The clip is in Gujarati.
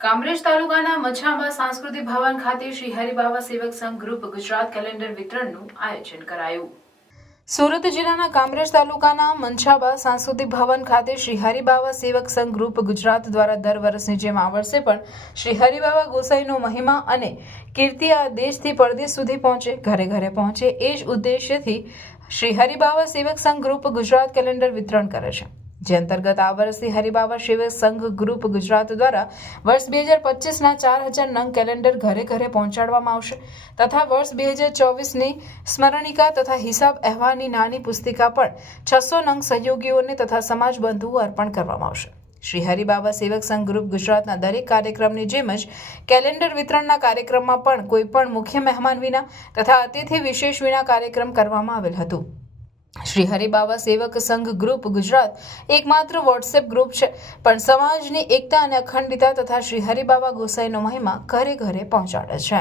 કામરેજ તાલુકાના મછાંબા સાંસ્કૃતિક ભવન ખાતે શ્રી હરિબાબા સેવક સંઘ ગ્રુપ ગુજરાત કેલેન્ડર વિતરણનું આયોજન કરાયું। સુરત જિલ્લાના કામરેજ તાલુકાના મછાંબા સાંસ્કૃતિક ભવન ખાતે શ્રી હરિબાબા સેવક સંઘ ગ્રુપ ગુજરાત દ્વારા દર વર્ષની જેમ આ વર્ષે પણ શ્રી હરિબાબા ગોસાઈનો મહિમા અને કીર્તિ આ દેશથી પરદેશ સુધી પહોંચે, ઘરે ઘરે પહોંચે, એ જ ઉદ્દેશ્યથી શ્રી હરિબાબા સેવક સંઘ ગ્રુપ ગુજરાત કેલેન્ડર વિતરણ કરે છે। જે અંતર્ગત આ વર્ષથી હરિબાબા સેવક સંઘ ગ્રુપ ગુજરાત દ્વારા વર્ષ 2025ના 4000 નંગ કેલેન્ડર ઘરે ઘરે પહોંચાડવામાં આવશે તથા વર્ષ 2024ની સ્મરણિકા તથા હિસાબ અહેવાલની નાની પુસ્તિકા પણ 600 નંગ સહયોગીઓને તથા સમાજ બંધુઓ અર્પણ કરવામાં આવશે। શ્રી હરિબાબા સેવક સંઘ ગ્રુપ ગુજરાતના દરેક કાર્યક્રમની જેમ જ કેલેન્ડર વિતરણના કાર્યક્રમમાં પણ કોઈ પણ મુખ્ય મહેમાન વિના તથા અતિથિ વિશેષ વિના કાર્યક્રમ કરવામાં આવેલ હતું। શ્રી હરિબાબા સેવક સંઘ ગ્રુપ ગુજરાત એકમાત્ર વોટ્સએપ ગ્રુપ છે, પણ સમાજની એકતા અને અખંડિતતા તથા શ્રી હરિબાબા ગોસાઈનો મહિમા ઘરે ઘરે પહોંચાડે છે।